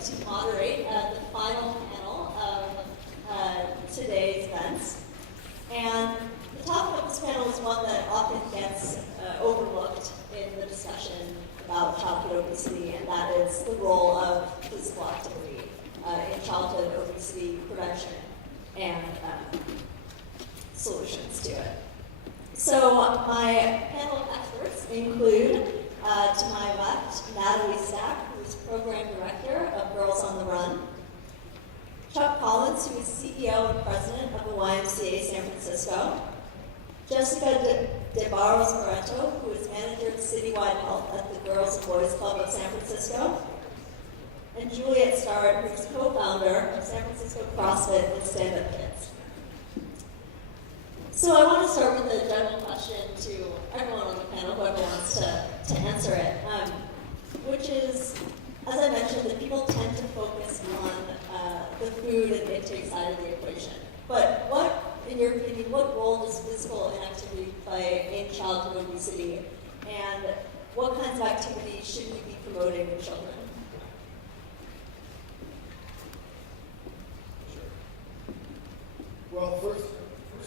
to moderate the final panel of today's events. And the topic of this panel is one that often gets overlooked in the discussion about childhood obesity, and that is the role of physical activity in childhood obesity prevention and solutions to it. So my panel of experts include, to my left, Natalie Stack, who is Program Director of Girls on the Run, Chuck Collins, who is CEO and President of the YMCA San Francisco, Jessica De Barros Barreto, who is Manager of Citywide Health at the Girls and Boys Club of San Francisco, and Juliet Starr, who is co-founder of San Francisco CrossFit and Stand Up Kids. So I want to start with a general question to everyone on the panel, whoever wants to answer it, which is, as I mentioned, that people tend to focus on the food and intake side of the equation. But what, in your opinion, what role does physical inactivity play in childhood obesity, and what kinds of activities should we be promoting in children? Well, first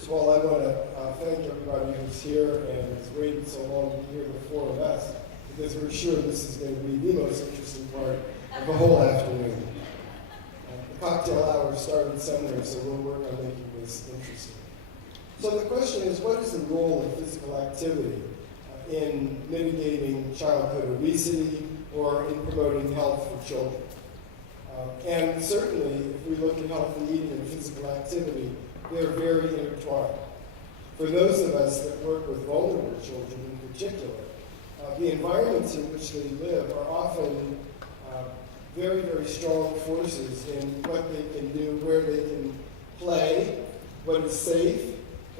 of all, I want to thank everybody who's here and has waited so long to hear the four of us, because we're sure this is going to be the most interesting part of the whole afternoon. The cocktail hour started somewhere, so we'll work on making this interesting. So the question is, what is the role of physical activity in mitigating childhood obesity or in promoting health for children? And certainly, if we look at healthy eating and physical activity, they're very intertwined. For those of us that work with vulnerable children in particular, the environments in which they live are often very, very strong forces in what they can do, where they can play, what is safe,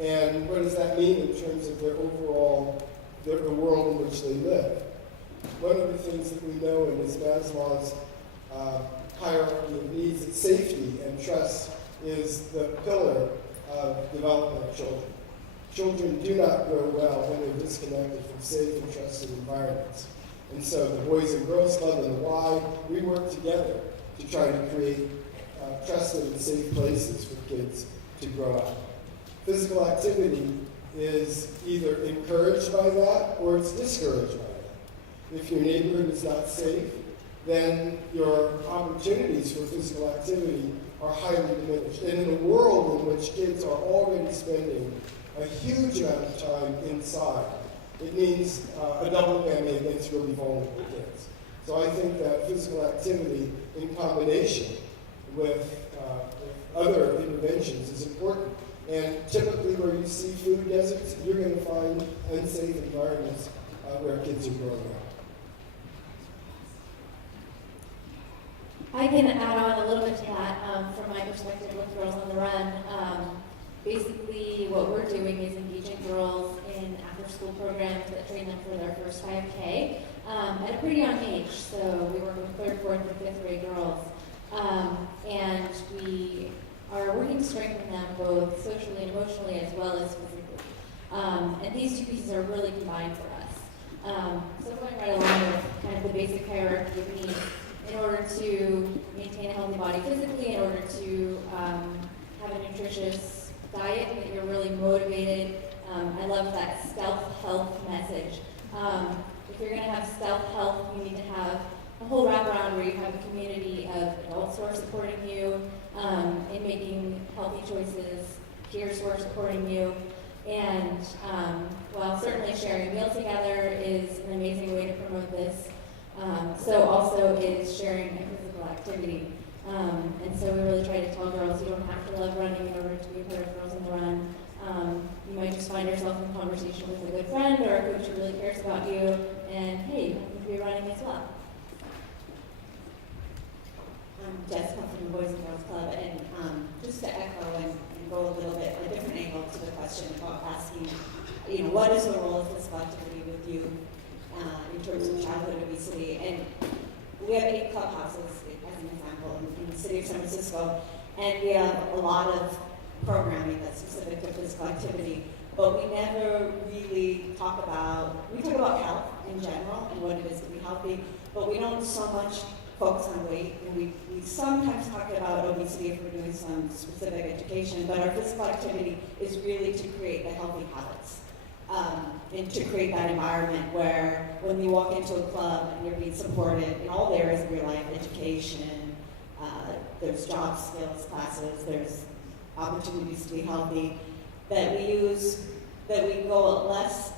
and what does that mean in terms of their overall, the world in which they live. One of the things that we know in is Maslow's hierarchy of needs, that safety and trust is the pillar of development of children. Children do not grow well when they're disconnected from safe and trusted environments. And so the Boys and Girls Club and the Y, we work together to try to create trusted and safe places for kids to grow up. Physical activity is either encouraged by that or it's discouraged by that. If your neighborhood is not safe, then your opportunities for physical activity are highly diminished. And in a world in which kids are already spending a huge amount of time inside, it means a double whammy against really vulnerable kids. So I think that physical activity in combination with other interventions is important. And typically where you see food deserts, you're going to find unsafe environments where kids are growing up. I can add on a little bit to that from my perspective with Girls on the Run. Basically, what we're doing is engaging girls in after-school programs that train them for their first 5K at a pretty young age. So we work with 3rd, 4th, and 5th grade girls. And we are working to strengthen them both socially and emotionally as well as physically. And these two pieces are really combined for us. So going right along with kind of the basic hierarchy of needs, in order to maintain a healthy body physically, in order to have a nutritious diet, that you're really motivated. I love that stealth health message. If you're going to have stealth health, you need to have a whole wraparound where you have a community of adults who are supporting you in making healthy choices, peers who are supporting you, and while certainly sharing a meal together is an amazing way to promote this. So also is sharing a physical activity. And so we really try to tell girls you don't have to love running in order to be a part of Girls on the Run. You might just find yourself in conversation with a good friend or a coach who really cares about you, and hey, you happen to be running as well. I'm Jessica from the Boys and Girls Club, and just to echo and go a little bit a different angle to the question about asking, what is the role of physical activity with you in terms of childhood obesity? And we have 8 clubhouses, as an example, in the city of San Francisco, and we have a lot of programming that's specific to physical activity, but we never really talk about health in general and what it is to be healthy, but we don't so much focus on weight, and we sometimes talk about obesity if we're doing some specific education, but our physical activity is really to create the healthy habits. And to create that environment where when you walk into a club and you're being supported in all areas of your life, education, there's job skills classes, there's opportunities to be healthy, that we go less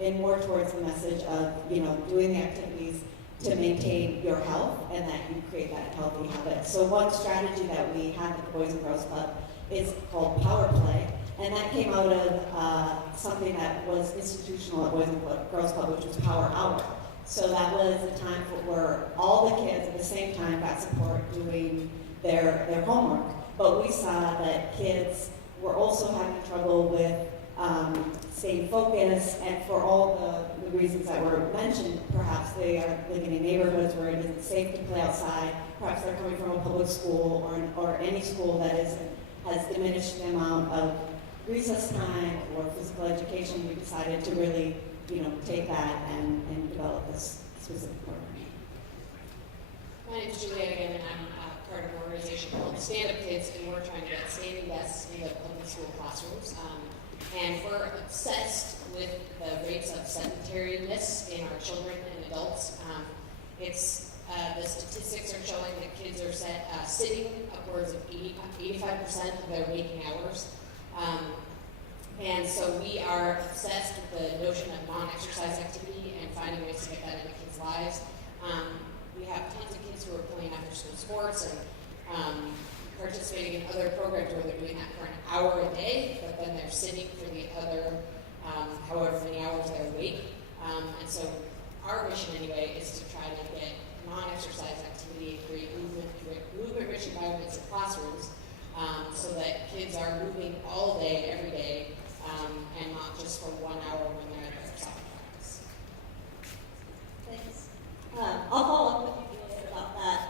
and more towards the message of, doing the activities to maintain your health and that you create that healthy habit. So one strategy that we have at the Boys and Girls Club is called Power Play. And that came out of something that was institutional at Boys and Girls Club, which was Power Hour. So that was a time where all the kids at the same time got support doing their homework. But we saw that kids were also having trouble with staying focused, and for all the reasons that were mentioned, perhaps they are living in neighborhoods where it isn't safe to play outside, perhaps they're coming from a public school or any school that has diminished the amount of recess time or physical education. We decided to really, take that and develop this specific program. My name is Julia again, and I'm part of an organization called Stand Up Kids, and we're trying to get standing desks in the public school classrooms. And we're obsessed with the rates of sedentariness in our children and adults. The statistics are showing that kids are sitting upwards of 85% of their waking hours. And so we are obsessed with the notion of non-exercise activity and finding ways to get that into kids' lives. We have tons of kids who are playing after-school sports and participating in other programs where they're doing that for an hour a day, but then they're sitting for the other however many hours they're awake. And so our mission anyway is to try to get non-exercise activity and create movement-rich environments in classrooms so that kids are moving all day, every day, and not just for 1 hour when they're at their soccer practice. Thanks. I'll follow up with you a little bit about that.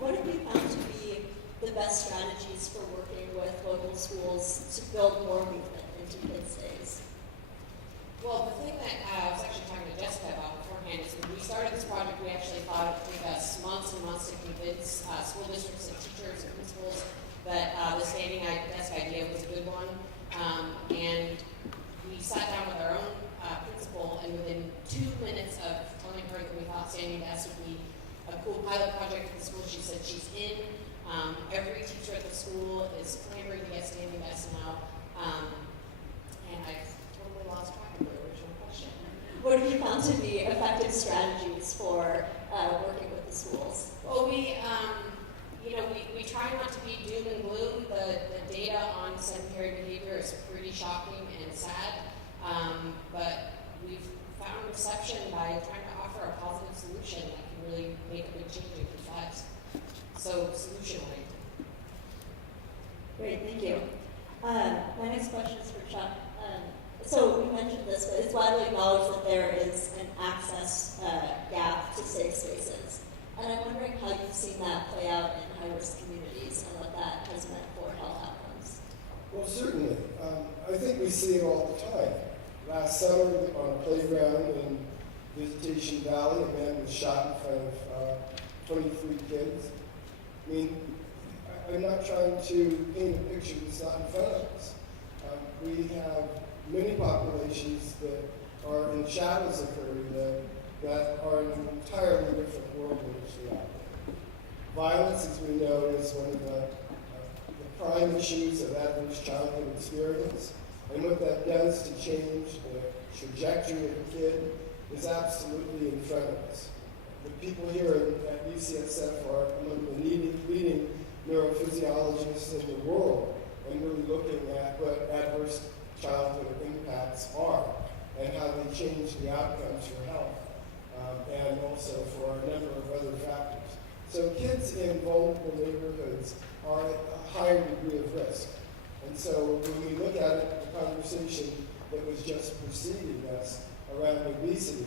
What have you found to be the best strategies for working with local schools to build more movement into kids' days? Well, the thing that I was actually talking to Jessica about beforehand is when we started this project, we actually thought it would take us months and months to convince school districts and teachers and principals that the standing desk idea was a good one. And we sat down with our own principal, and within 2 minutes of telling her that we thought standing desks would be a cool pilot project at the school, she said she's in. Every teacher at the school is clamoring to get standing desks now. And I totally lost track of the original question. What have you found to be effective strategies for working with the schools? Well, we try not to be doom and gloom. The data on sedentary behavior is pretty shocking and sad, but we've found reception by trying to offer a positive solution that can really make a big change in kids' lives. So, solution-oriented. Great, thank you. My next question is for Chuck. So we mentioned this, but it's widely acknowledged that there is an access gap to safe spaces. And I'm wondering how you've seen that play out in high-risk communities and what that has meant for health outcomes. Well, certainly. I think we see it all the time. Last summer on a playground in Visitation Valley, a man was shot in front of 23 kids. I mean, I'm not trying to paint a picture that's not in front of us. We have many populations that are in shadows of her that are in an entirely different world in which they operate. Violence, as we know, is one of the prime issues of adverse childhood experience. And what that does to change the trajectory of a kid is absolutely in front of us. The people here at UCSF are among the leading neurophysiologists in the world and really looking at what adverse childhood impacts are and how they change the outcomes for health and also for a number of other factors. So kids in vulnerable neighborhoods are at a higher degree of risk. And so when we look at it, the conversation that was just preceding us around obesity,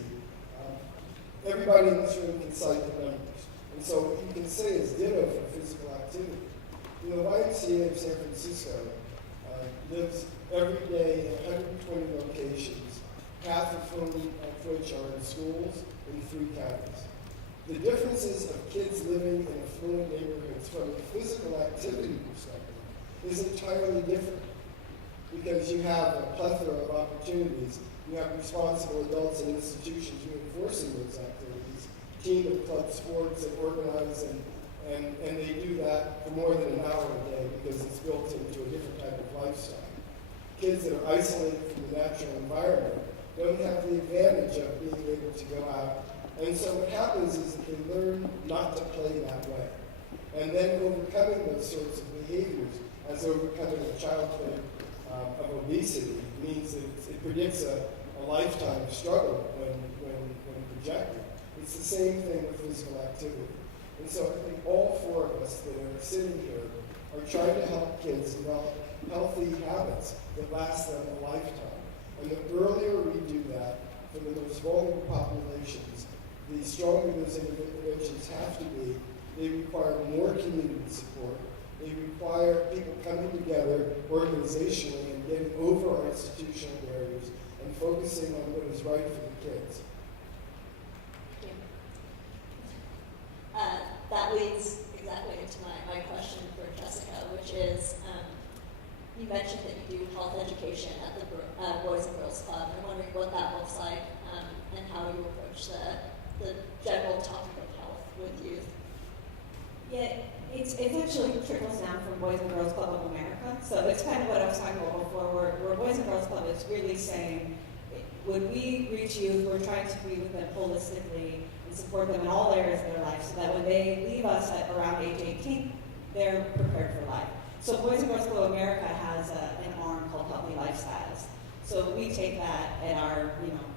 everybody in this room can cite the numbers. And so what you can say is ditto for physical activity. The YMCA of San Francisco lives every day in 120 locations, half of which are in schools in 3 counties. The differences of kids living from a physical activity perspective is entirely different because you have a plethora of opportunities. You have responsible adults and institutions reinforcing those activities, team and club sports that organize and they do that for more than an hour a day because it's built into a different type of lifestyle. Kids that are isolated from the natural environment don't have the advantage of being able to go out. And so what happens is that they learn not to play that way. And then overcoming those sorts of behaviors as overcoming a childhood of obesity means that it predicts a lifetime struggle when projected. It's the same thing with physical activity. And so I think all four of us that are sitting here are trying to help kids develop healthy habits that last them a lifetime. And the earlier we do that for the most vulnerable populations, the stronger those interventions have to be. They require more community support. They require people coming together organizationally and getting over our institutional barriers and focusing on what is right for the kids. That leads exactly into my question for Jessica, which is, you mentioned that you do health education at the Boys and Girls Club. I'm wondering what that looks like and how you approach the general topic of health with youth. Yeah, it's actually trickles down from Boys and Girls Club of America. So it's kind of what I was talking about before, where Boys and Girls Club is really saying, when we reach youth, we're trying to be with them holistically and support them in all areas of their life so that when they leave us at around age 18, they're prepared for life. So Boys and Girls Club of America has an arm called Healthy Lifestyles. So we take that at our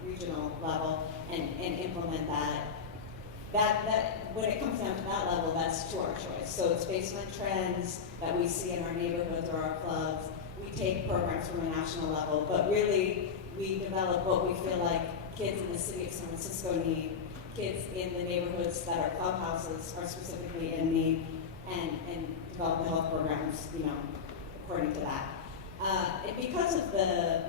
regional level and implement that. That when it comes down to that level, that's to our choice. So it's based on trends that we see in our neighborhoods or our clubs. We take programs from a national level, but really we develop what we feel like kids in the city of San Francisco need, kids in the neighborhoods that our clubhouses are specifically in need, and develop the health programs, according to that. And because of the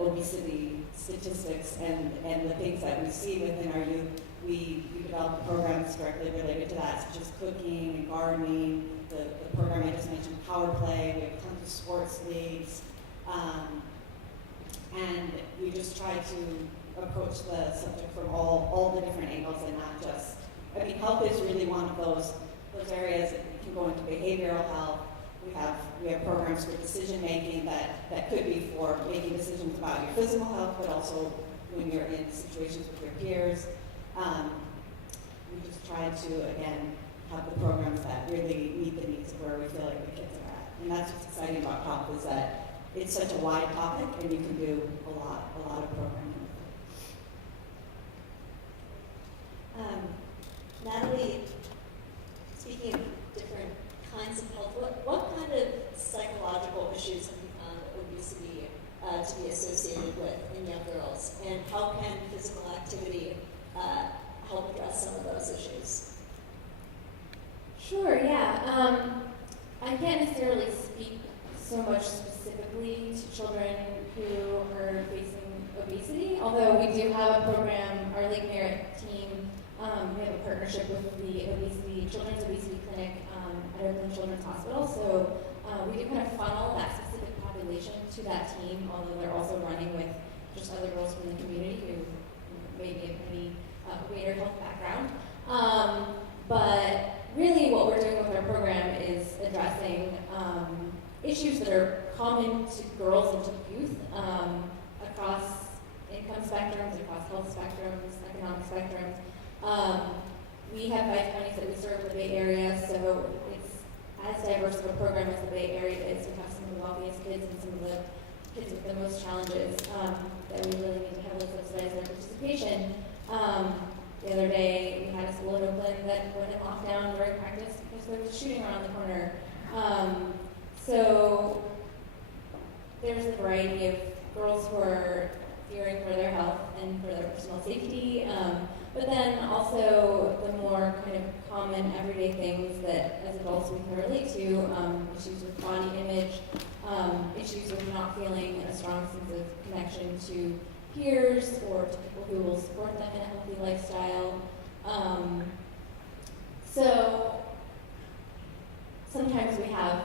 obesity statistics and the things that we see within our youth, we develop programs directly related to that, such as cooking and gardening, the program I just mentioned, Power Play, we have tons of sports leagues, and we just try to approach the subject from all the different angles and not just, health is really one of those areas that can go into behavioral health. We have programs for decision making that could be for making decisions about your physical health, but also when you're in situations with your peers. We just try to, again, have the programs that really meet the needs of where we feel like the kids are at. And that's what's exciting about health is that it's such a wide topic and you can do a lot of programming. Natalie, speaking of different kinds of health, what kind of psychological issues have you found obesity to be associated with in young girls? And how can physical activity help address some of those issues? Sure, yeah. I can't necessarily speak so much specifically to children who are facing obesity, although we do have a program, our Lake Merritt team, we have a partnership with the Children's Obesity Clinic at Oakland Children's Hospital, so we do kind of funnel that specific population to that team, although they're also running with just other girls from the community who may be a pretty greater health background. But really what we're doing with our program is addressing issues that are common to girls and to youth across income spectrums, across health spectrums, economic spectrums. We have 5 counties that we serve in the Bay Area, so it's as diverse of a program as the Bay Area is. We have some of the wealthiest kids and some of the kids with the most challenges that we really need to heavily subsidize their participation. The other day, we had a school in Oakland that went in lockdown during practice because there was a shooting around the corner. So there's a variety of girls who are fearing for their health and for their personal safety, but then also the more kind of common everyday things that as adults we can relate to, issues with body image, issues with not feeling a strong sense of connection to peers or to people who will support them in a healthy lifestyle. So sometimes we have,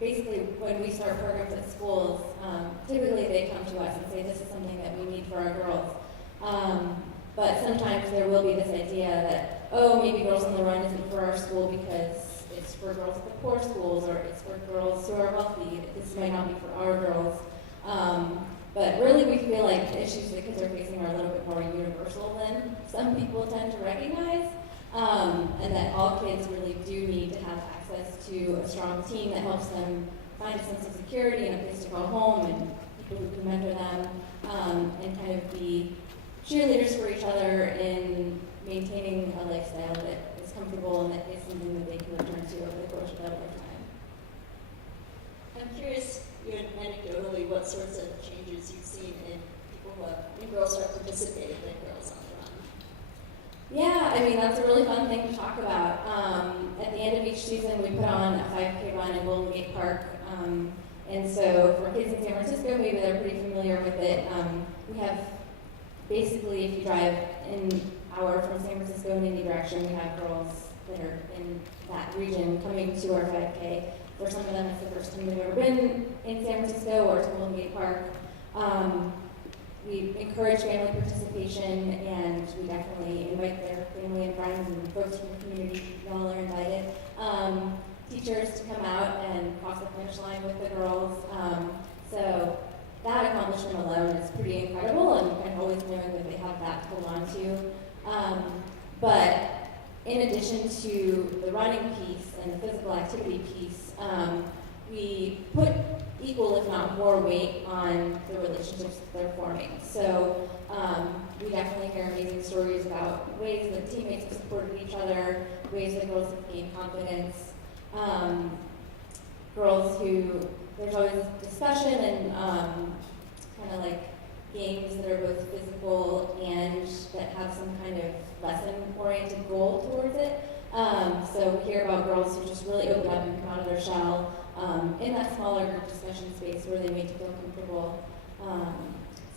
basically when we start programs at schools, typically they come to us and say this is something that we need for our girls. But sometimes there will be this idea that, oh, maybe Girls on the Run isn't for our school because it's for girls at the poor schools, or it's for girls who are wealthy. This might not be for our girls. But really we feel like the issues that kids are facing are a little bit more universal than some people tend to recognize. And that all kids really do need to have access to a strong team that helps them find a sense of security and a place to go home, and people who can mentor them, and kind of be cheerleaders for each other in maintaining a lifestyle that is comfortable and that is something that they can return to over the course of their lifetime. I'm curious, anecdotally, what sorts of changes you've seen in people who have, in girls who have participated in Girls on the Run. Yeah, I mean, that's a really fun thing to talk about. At the end of each season, we put on a 5K run in Golden Gate Park. And so for kids in San Francisco, maybe they're pretty familiar with it. We have, basically, if you drive an hour from San Francisco in any direction, we have girls that are in that region coming to our 5K. For some of them, it's the first time they've ever been in San Francisco or to Golden Gate Park. We encourage family participation, and we definitely invite their family and friends and folks from the community. Y'all are invited. Teachers to come out and cross the finish line with the girls. So that accomplishment alone is pretty incredible, and always knowing that they have that to hold on to. But in addition to the running piece and the physical activity piece, we put equal, if not more, weight on the relationships that they're forming. So we definitely hear amazing stories about ways that teammates have supported each other, ways that girls have gained confidence, girls who, there's always discussion and kind of like games that are both physical and that have some kind of lesson-oriented goal towards it. So we hear about girls who just really open up and come out of their shell in that smaller group discussion space where they make you feel comfortable.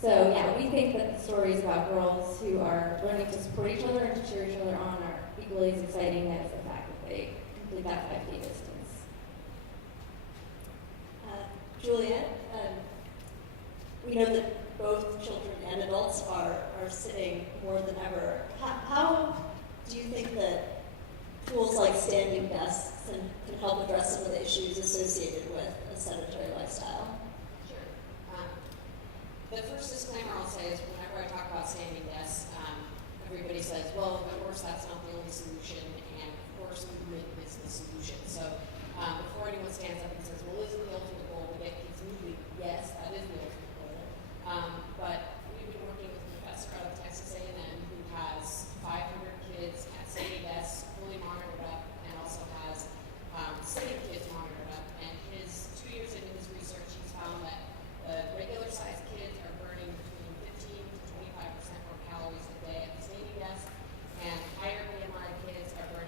So yeah, we think that the stories about girls who are learning to support each other and to cheer each other on are equally as exciting as the fact that they complete that 5K distance. Juliet, we know that both children and adults are sitting more than ever. How do you think that tools like standing desks can help address some of the issues associated with a sedentary lifestyle? Sure. The first disclaimer I'll say is whenever I talk about standing desks, everybody says, well, of course that's not the only solution, and of course movement is the solution. So before anyone stands up and says, well, isn't the ultimate goal to get kids moving? Yes, that is the ultimate goal. But we've been working with a professor out of Texas A&M who has 500 kids at standing desks, fully monitored up, and also has sitting kids monitored up. And his 2 years into his research, he's found that the regular sized kids are burning between 15 to 25% more calories a day at the standing desk, and higher BMI kids are burning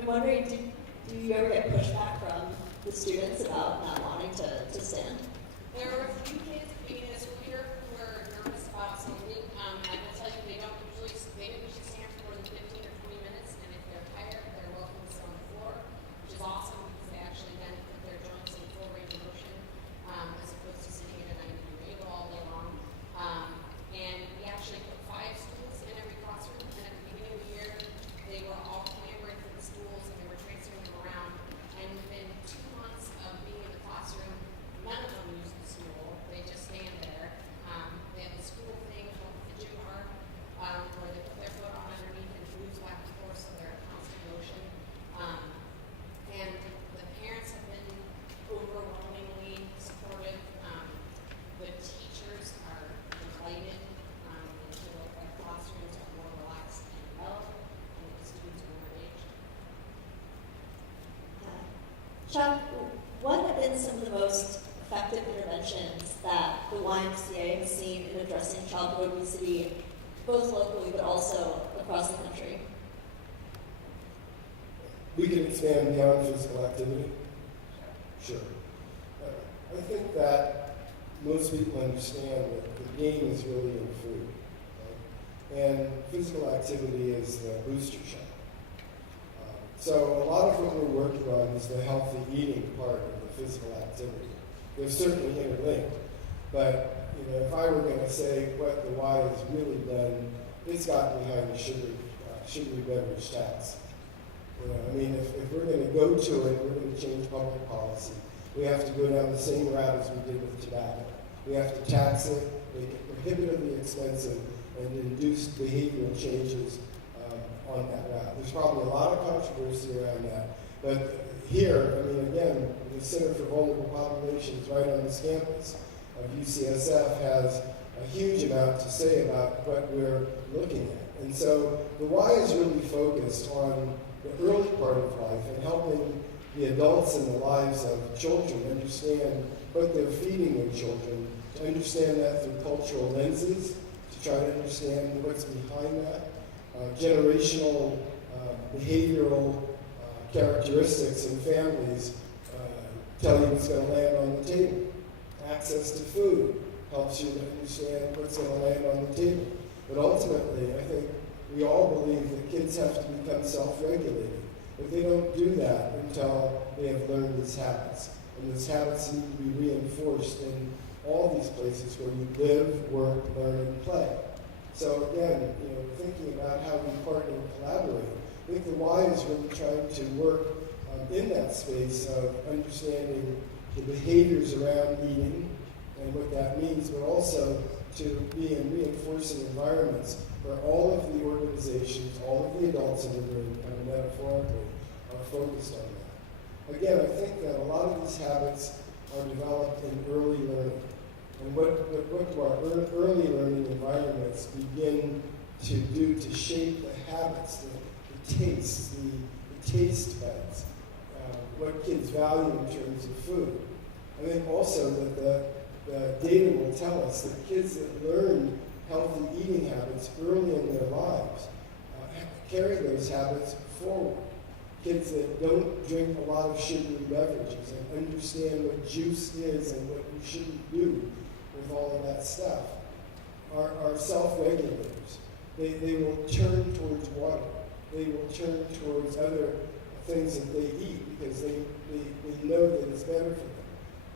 I'm wondering, do you ever get pushback from the students about not wanting to stand? There were a few kids at the beginning of the school year who were nervous about standing. I will tell you, they don't usually stand for more than 15 or 20 minutes, and if they're tired, they're welcome to sit on the floor, which is awesome because they actually then put their joints in full range of motion, as opposed to sitting at a 90-degree angle all day long. And we actually put 5 stools in every classroom, and at the beginning of the year, they were all clamoring for the stools, and they were transferring them around. And within 2 months of being in the classroom, none of them use the stool. They just stand there. They have the school thing called the gym arm, where they put their foot on underneath and moves back and forth, so they're in constant motion. And the parents have been overwhelmingly supportive. The teachers are delighted. They feel like their classrooms are more relaxed and well, and the students are more engaged. Chuck, what have been some of the most effective interventions that the YMCA has seen in addressing childhood obesity, both locally but also across the country? We can expand beyond physical activity. Sure. I think that most people understand that the game is really in food. Right? And physical activity is the booster shot. So a lot of what we're working on is the healthy eating part of the physical activity. They're certainly interlinked. But if I were going to say what the Y has really done, it's gotten behind the sugary beverage tax. If we're going to go to it, we're going to change public policy. We have to go down the same route as we did with tobacco. We have to tax it, make it prohibitively expensive, and induce behavioral changes on that route. There's probably a lot of controversy around that. But here, again, the Center for Vulnerable Populations right on this campus of UCSF has a huge amount to say about what we're looking at. And so the Y is really focused on the early part of life and helping the adults in the lives of children understand what they're feeding their children, to understand that through cultural lenses, to try to understand what's behind that, generational behavioral characteristics in families tell you what's going to land on the table. Access to food helps you to understand what's going to land on the table. But ultimately, I think we all believe that kids have to become self-regulated. But they don't do that until they have learned these habits. And those habits need to be reinforced in all these places where you live, work, learn, and play. So again, thinking about how we partner and collaborate, I think the Y is really trying to work in that space of understanding the behaviors around eating and what that means, but also to be in reinforcing environments where all of the organizations, all of the adults in the room, metaphorically, are focused on that. Again, I think that a lot of these habits are developed in early learning. And what do our early learning environments begin to do to shape the habits, the tastes, the taste buds, what kids value in terms of food. I think also that the data will tell us that kids that learn healthy eating habits early in their lives carry those habits forward. Kids that don't drink a lot of sugary beverages and understand what juice is and what you shouldn't do with all of that stuff are self-regulators. They will turn towards water. They will turn towards other things that they eat because they know that it's better for them.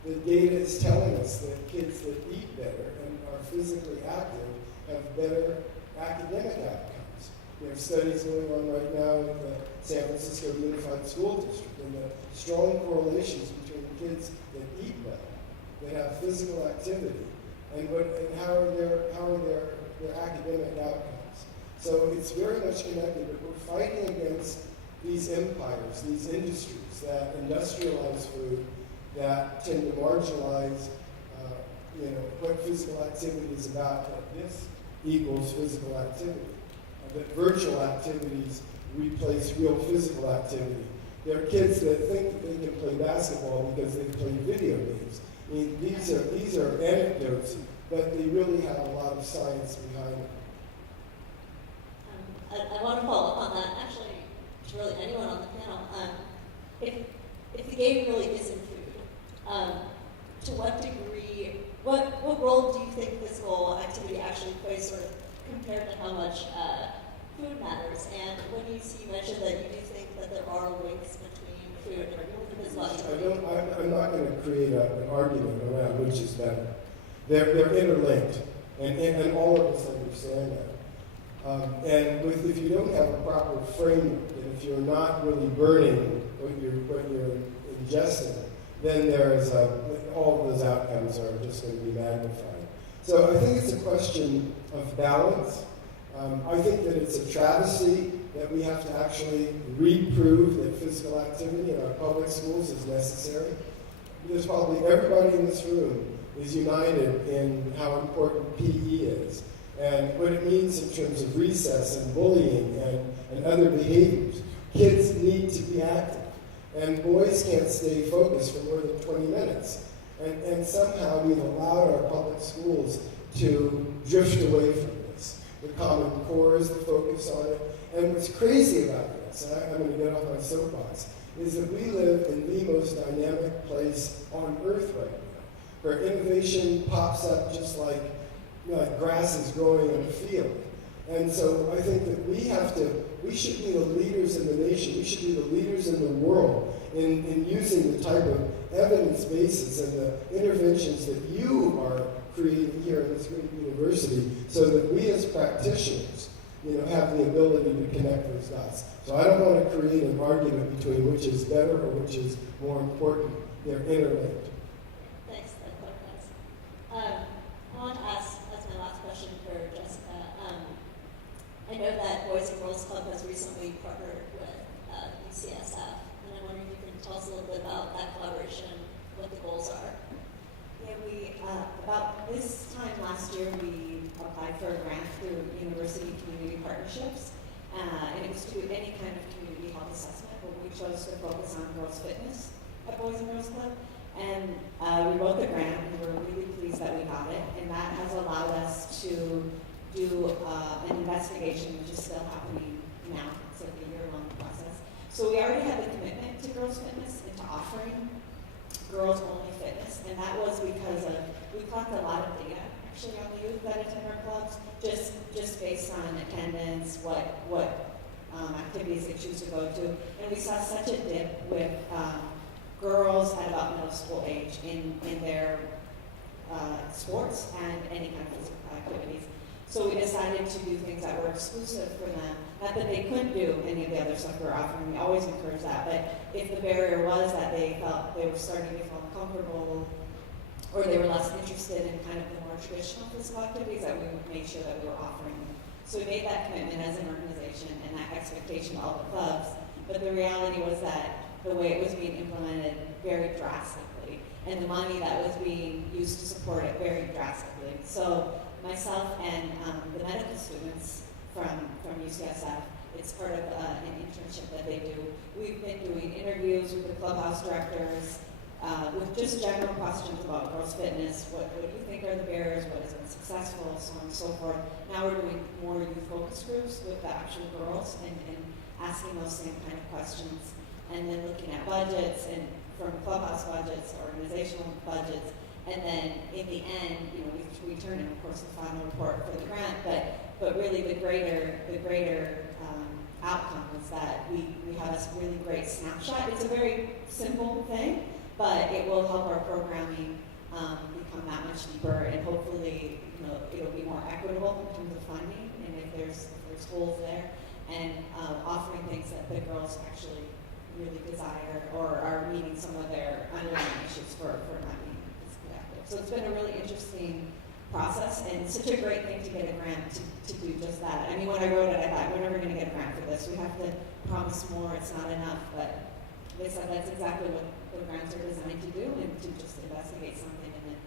The data is telling us that kids that eat better and are physically active have better academic outcomes. There are studies going on right now at the San Francisco Unified School District, and the strong correlations between kids that eat well, that have physical activity, and how are their academic outcomes. So it's very much connected, but we're fighting against these empires, these industries that industrialize food, that tend to marginalize what physical activity is about, that this equals physical activity, that virtual activities replace real physical activity. There are kids that think that they can play basketball because they play video games. I mean, these are anecdotes, but they really have a lot of science behind them. I want to follow up on that. Actually, to really anyone on the panel, the game really isn't food. To what degree, what role do you think physical activity actually plays sort of compared to how much food matters? And when you mentioned that you do think that there are links between food and physical activity. I'm not going to create an argument around which is better. They're interlinked, and all of us understand that. If you don't have a proper framework, and if you're not really burning what you're ingesting, then all of those outcomes are just going to be magnified. So I think it's a question of balance. I think that it's a travesty that we have to actually reprove that physical activity in our public schools is necessary. Because probably everybody in this room is united in how important PE is and what it means in terms of recess and bullying and other behaviors. Kids need to be active, and boys can't stay focused for more than 20 minutes. And somehow we've allowed our public schools to drift away from this. The Common Core is the focus on it. And what's crazy about this, and I'm going to get off my soapbox, is that we live in the most dynamic place on earth right now, where innovation pops up just like grass is growing in a field. And so I think that we should be the leaders in the nation, we should be the leaders in the world in using the type of evidence bases and the interventions that you are creating here in this great university so that we as practitioners have the ability to connect those dots. So I don't want to create an argument between which is better or which is more important. They're interlinked. Thanks, that clarifies. I want to ask, as my last question for Jessica, I know that Boys and Girls Club has recently partnered with UCSF, and I'm wondering if you can tell us a little bit about that collaboration, what the goals are. Yeah, about this time last year, we applied for a grant through University Community Partnerships, and it was to do any kind of community health assessment, but we chose to focus on girls' fitness at Boys and Girls Club. And we wrote the grant, and we're really pleased that we got it, and that has allowed us to do an investigation, which is still happening now. It's like a year-long process. So we already had the commitment to girls' fitness and to offering girls-only fitness, and that was because we collected a lot of data actually on the youth that attend our clubs, just based on attendance, what activities they choose to go to, and we saw such a dip with girls at about middle school age in their sports and any kind of physical activities. So we decided to do things that were exclusive for them. Not that they couldn't do any of the other stuff we're offering, we always encourage that, but if the barrier was that they felt they were starting to feel uncomfortable or they were less interested in kind of the more traditional physical activities, that we made sure that we were offering them. So we made that commitment as an organization and that expectation to all the clubs, but the reality was that the way it was being implemented varied drastically, and the money that was being used to support it varied drastically. So myself and the medical students from UCSF, it's part of an internship that they do. We've been doing interviews with the clubhouse directors with just general questions about girls' fitness. What do you think are the barriers? What has been successful? So on and so forth. Now we're doing more youth focus groups with the actual girls and asking those same kind of questions. And then looking at budgets and from clubhouse budgets, organizational budgets, and then in the end, we turn in, of course, the final report for the grant. But really, the greater outcome is that we have this really great snapshot. It's a very simple thing, but it will help our programming become that much deeper, and hopefully, it'll be more equitable in terms of funding, and if there's holes there, and offering things that the girls actually really desire or are meeting some of their underlying issues for not being physically active. So it's been a really interesting process and such a great thing to get a grant to do just that. I mean, when I wrote it, I thought, we're never going to get a grant for this. We have to promise more. It's not enough. But they said that's exactly what the grants are designed to do, and to just investigate something and then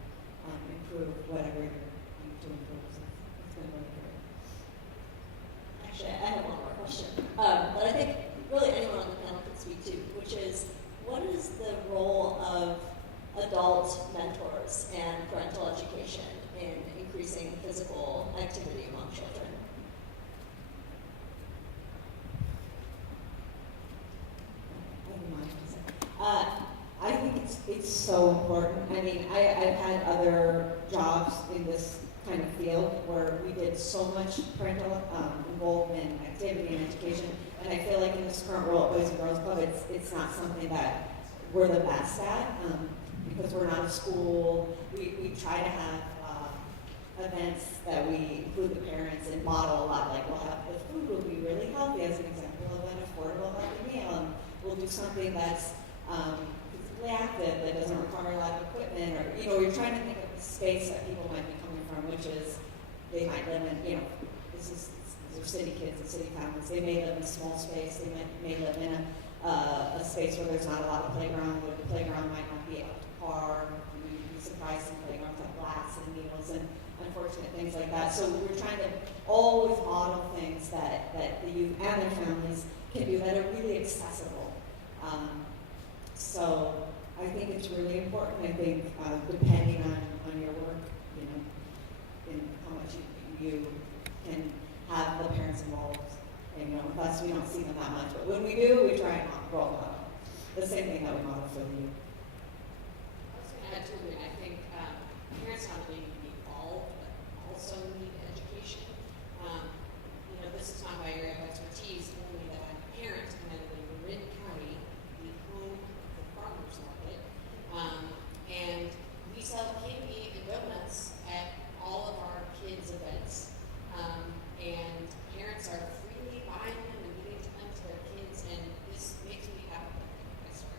improve whatever you're to improve. So it's been really great. Actually, I have one more question, but I think really anyone on the panel can speak to, which is, what is the role of adult mentors and parental education in increasing physical activity among children? it's so important. I mean, I've had other jobs in this kind of field where we did so much parental involvement, activity, and education, and I feel like in this current role at Boys and Girls Club, it's not something that we're the best at, because we're not a school. We try to have events that we include the parents and model a lot, like we'll have the food will be really healthy as an example of an affordable healthy meal, and we'll do something that's physically active that doesn't require a lot of equipment, or you're trying to think of the space that people might be coming from, which is they might live in, these are city kids and city families. They may live in a small space. They may live in a space where there's not a lot of playground, where the playground might not be up to par. You'd be surprised some playgrounds have glass and needles and unfortunate things like that. So we're trying to always model things that the youth and their families can do that are really accessible. So I think it's really important. I think depending on your work, in how much you can have the parents involved. And with us, we don't see them that much, but when we do, we try and roll model the same thing that we model for the youth. I was going to add to it. I think parents not only need to be involved, but also need education. This is not my area of expertise, only that I'm a parent and I live in Marin County, the home of the farmers market. And we sell candy and donuts at all of our kids' events. And parents are freely buying them and giving them to their kids, and this makes me happy. I swear.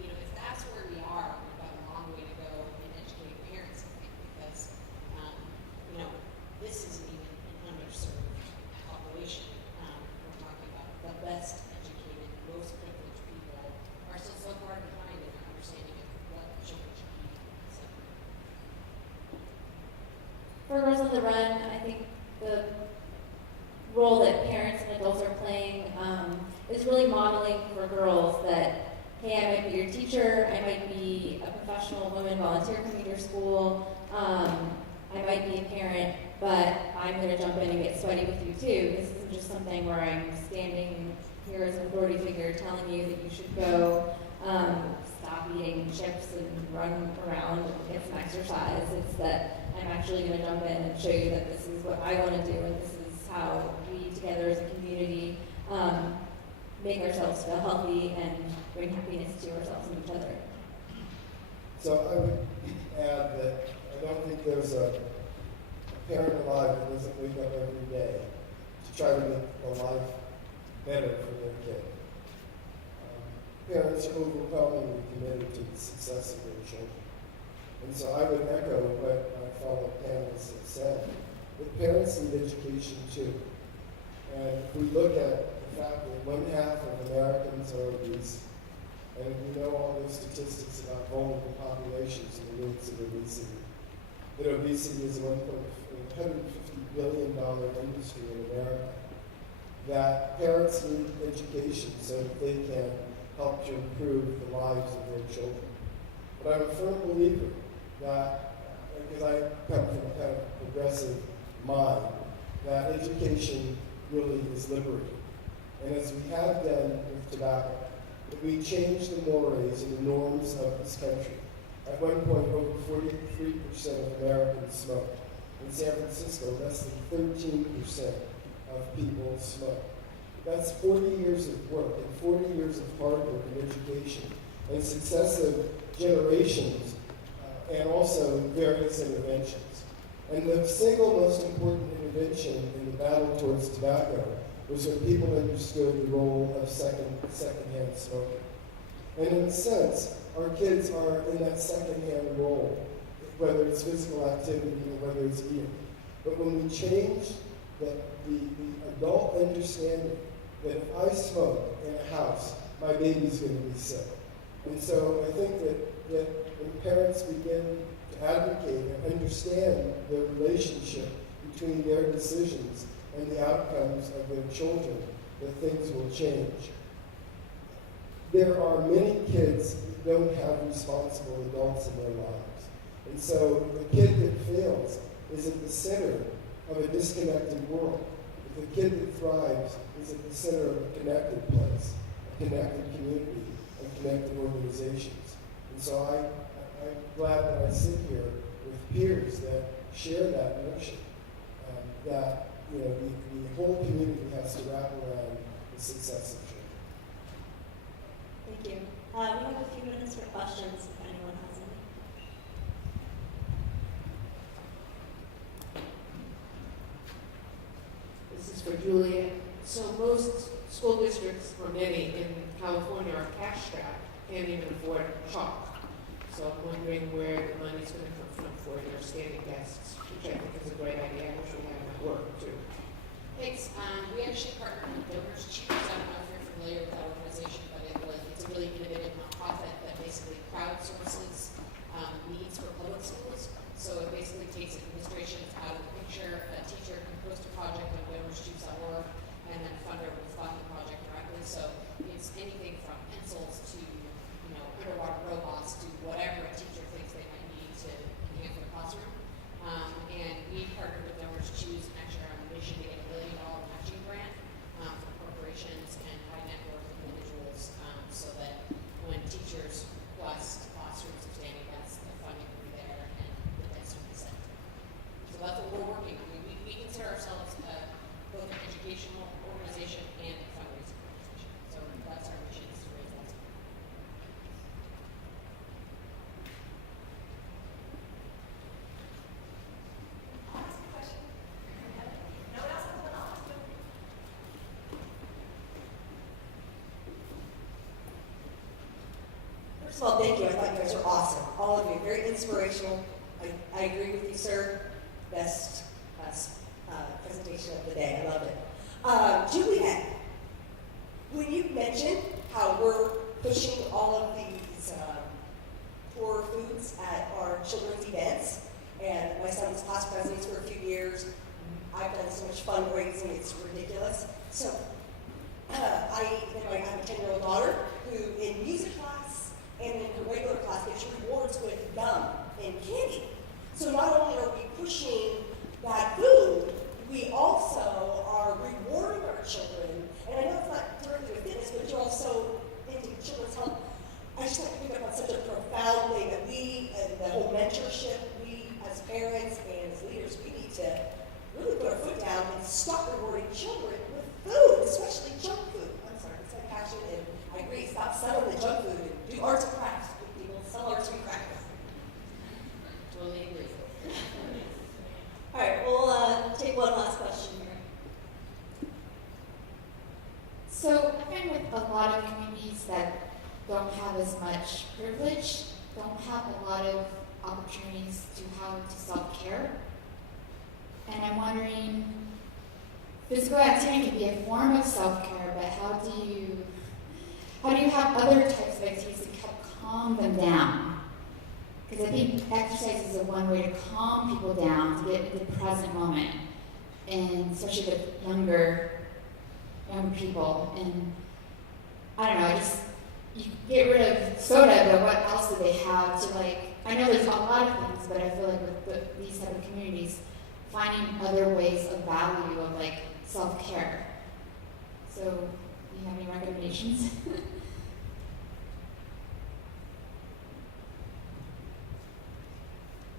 If that's where we are, we've got a long way to go in educating parents, I think, because, this isn't even an underserved population. We're talking about the best educated, most privileged people are still so far behind in our understanding of what children should be. So. For Girls on the Run, I think the role that parents and adults are playing is really modeling for girls that, hey, I might be your teacher, I might be a professional women volunteer coming to your school, I might be a parent, but I'm going to jump in and get sweaty with you too. This isn't just something where I'm standing here as an authority figure telling you that you should go stop eating chips and run around and get some exercise. It's that I'm actually going to jump in and show you that this is what I want to do, and this is how we together as a community make ourselves feel healthy and bring happiness to ourselves and each other. So I would add that I don't think there's a parent alive that doesn't wake up every day to try to make a life better for their kid. Parents are overwhelmingly committed to the success of their children. And so I would echo what my fellow panelists have said, that parents need education too. And if we look at the fact that 1/2 of Americans are obese, and we know all those statistics about vulnerable populations and the rates of obesity, that obesity is a $150 billion industry in America, that parents need education so that they can help to improve the lives of their children. But I'm a firm believer that, because I come from a kind of progressive mind, that education really is liberating. And as we have done with tobacco, that we change the mores and the norms of this country. At one point, over 43% of Americans smoked. In San Francisco, less than 13% of people smoke. That's 40 years of work and 40 years of hard work and education and successive generations and also various interventions. And the single most important intervention in the battle towards tobacco was when people understood the role of secondhand smoking. And in a sense, our kids are in that secondhand role, whether it's physical activity or whether it's eating. But when we change the adult understanding that if I smoke in a house, my baby's going to be sick. And so I think that when parents begin to advocate and understand the relationship between their decisions and the outcomes of their children, that things will change. There are many kids that don't have responsible adults in their lives. And so the kid that fails is at the center of a disconnected world. The kid that thrives is at the center of a connected place. connected community and connected organizations. And so I'm glad that I sit here with peers that share that notion, that the whole community has to wrap around the success of children. Thank you. We have a few minutes for questions if anyone has any. This is for Julia. So most school districts, or many in California, are cash strapped, can't even afford chalk. So I'm wondering where the money's going to come from for your standing desks, which I think is a great idea. I wish we had that work too. Thanks. We actually partner with Donors Choose. I don't know if you're familiar with that organization, but it's a really innovative nonprofit that basically crowdsources needs for public schools. So it basically takes administration out of the picture. A teacher can post a project on DonorsChoose.org and then funder will fund the project directly. So it's anything from pencils to underwater robots to whatever a teacher thinks they might need to enhance their classroom. And we partnered with Donors Choose and actually are on a mission to get $1 billion matching grant for corporations and high net worth individuals, so that when teachers request classrooms of standing desks, the funding will be there and the desks will be sent. So that's what we're working on. We consider ourselves both an educational organization and a fundraising organization. So that's our mission, is to raise that. First of all, thank you. I thought you guys were awesome. All of you, very inspirational. I agree with you, sir. Best presentation of the day. I love it. Juliet, when you mentioned how we're pushing all of these poor foods at our children's events, and my son's class presidents for a few years, I've done so much fundraising, it's ridiculous. So I have a 10-year-old daughter who in music class and in her regular class gets rewards with gum and candy. So not only are we pushing bad food, we also are rewarding our children. And I know it's not directly with fitness, but you're also into children's health. I just have to pick up on such a profound thing that we, and the whole mentorship, we as parents and as leaders, we need to really put our foot down and stop rewarding children with food, especially junk food. I'm sorry, it's my passion, and I agree, stop selling the junk food and do arts and crafts. People sell arts and crafts. Totally agree. All right, we'll take one last question here. So I find with a lot of communities that don't have as much privilege, don't have a lot of opportunities to have to self-care. And I'm wondering, physical activity can be a form of self-care, but how do you have other types of activities that help calm them down? Because I think exercise is one way to calm people down, to get in the present moment, and especially with younger people. And I don't know, you get rid of soda, but what else do they have to I know there's a lot of things, but I feel like with these type of communities, finding other ways of value of self-care. So, do you have any recommendations?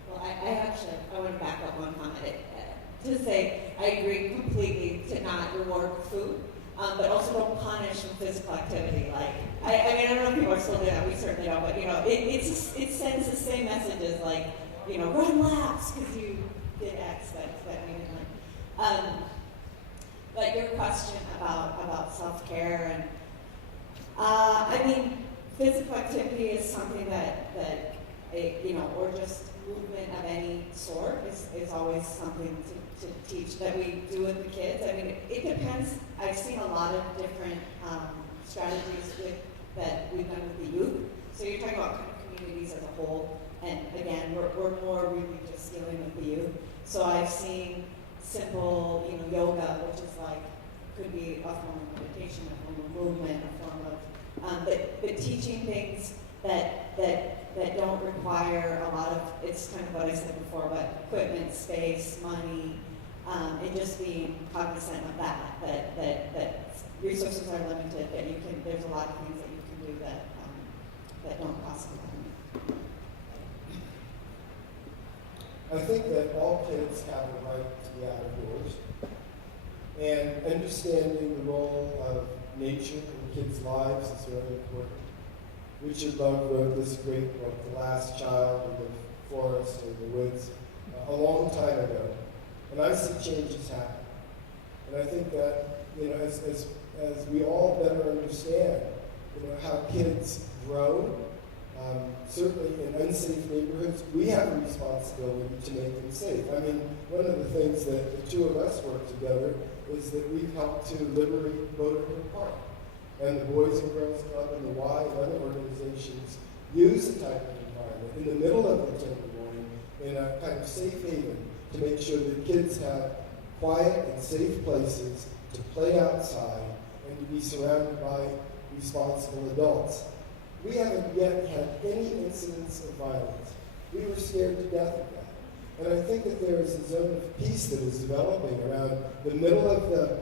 Well, I want to back up one comment to say I agree completely to not reward food, but also don't punish with physical activity. I don't know if people are still doing that. We certainly don't, but it sends the same messages run laps because you did X that we didn't like. But your question about self-care and physical activity is something that or just movement of any sort is always something to teach that we do with the kids. It depends. I've seen a lot of different strategies that we've done with the youth. So you're talking about communities as a whole, and again, we're more really just dealing with the youth. So I've seen simple, yoga, which is could be a form of meditation, a form of movement, a form of, but teaching things that don't require a lot of, it's kind of what I said before, but equipment, space, money, and just being cognizant of that resources are limited, but there's a lot of things that you can do that don't cost a lot of money. I think that all kids have the right to be outdoors, and understanding the role of nature in kids' lives is very important. Richard Love wrote this great book, The Last Child in the Forest or the Woods, a long time ago, and I see changes happen. And I think that, as we all better understand, how kids grow, certainly in unsafe neighborhoods, we have a responsibility to make them safe. I mean, one of the things that the two of us work together is that we've helped to liberate Boderman Park. And the Boys and Girls Club and the Y and other organizations use the type of environment in the middle of the tender morning in a kind of safe haven to make sure that kids have quiet and safe places to play outside and to be surrounded by responsible adults. We haven't yet had any incidents of violence. We were scared to death of that. And I think that there is a zone of peace that is developing around the middle of the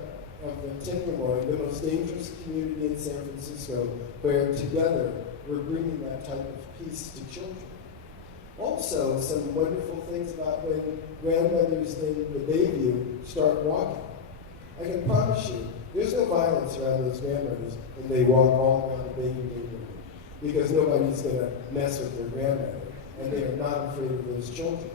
Tenderloin, the most dangerous community in San Francisco, where together we're bringing that type of peace to children. Also, some wonderful things about when grandmothers in the Bayview start walking. I can promise you, there's no violence around those grandmothers when they walk all around the Bayview neighborhood, because nobody's going to mess with their grandmother, and they are not afraid of those children.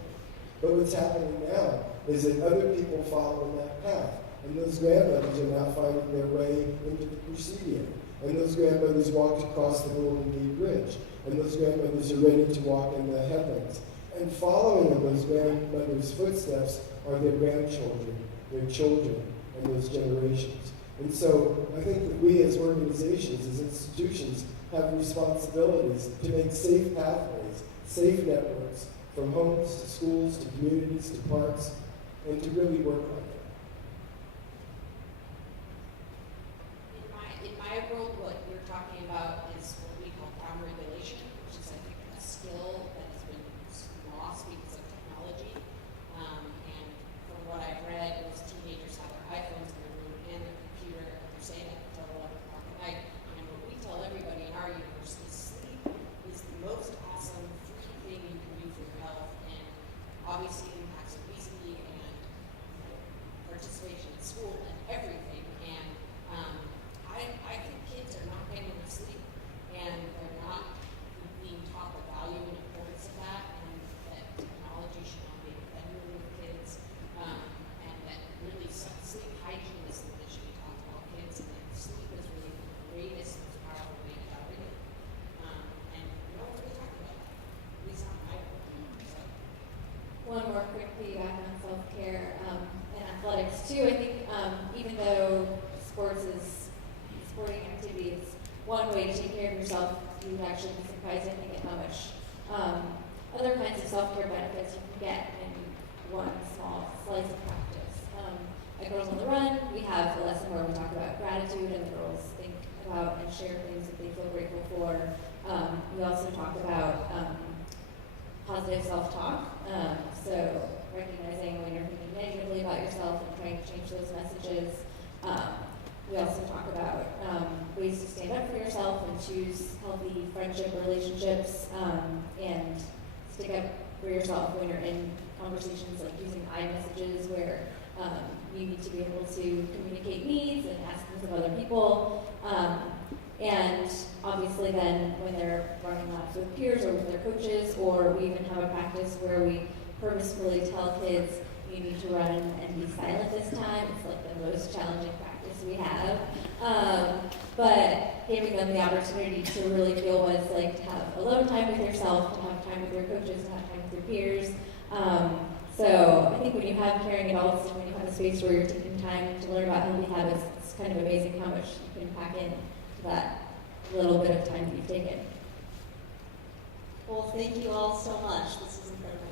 But what's happening now is that other people follow in that path. And those grandmothers are now finding their way into the Presidio. And those grandmothers walked across the Golden Gate Bridge. And those grandmothers are ready to walk in the headlands. And following in those grandmothers' footsteps are their grandchildren, their children, and those generations. And so I think that we as organizations, as institutions, have responsibilities to make safe pathways, safe networks, from homes to schools to communities to parks, and to really work on it. In my world, what you're talking about is what we call crime regulation, which is, I think, a skill that has been lost because of technology. And from what I've read, most teenagers have their iPhones in their room and their computer, and they're saying that until 11 o'clock at night. And what we tell everybody in our universe is sleep is the most awesome free thing you can do for your health, and obviously impacts obesity and participation in school and everything. And I think kids are not getting enough sleep, and they're not being taught the value and importance of that, and that technology should not be offended with kids, and that really sleep hygiene is something that should be taught to all kids, and that sleep is really the greatest, most powerful way to get rid of it. And no one really talks about that, at least not my opinion. So. One more quick feedback on self-care and athletics too. I think even though sporting activity is one way to take care of yourself, you would actually be surprised, I think, at how much other kinds of self-care benefits you can get in one small slice of practice. At Girls on the Run, we have a lesson where we talk about gratitude, and the girls think about and share things that they feel grateful for. We also talk about positive self-talk, so recognizing when you're thinking negatively about yourself and trying to change those messages. We also talk about ways to stand up for yourself and choose healthy friendship relationships, and stick up for yourself when you're in conversations like using I messages, where you need to be able to communicate needs and ask things of other people. And obviously then when they're running laps with peers or with their coaches, or we even have a practice where we purposefully tell kids, you need to run and be silent this time. It's like the most challenging practice we have. But giving them the opportunity to really feel what it's like to have alone time with yourself, to have time with your coaches, to have time with your peers. So I think when you have caring adults and when you have a space where you're taking time to learn about healthy habits, it's kind of amazing how much you can pack in that little bit of time that you've taken. Well, thank you all so much. This is incredible.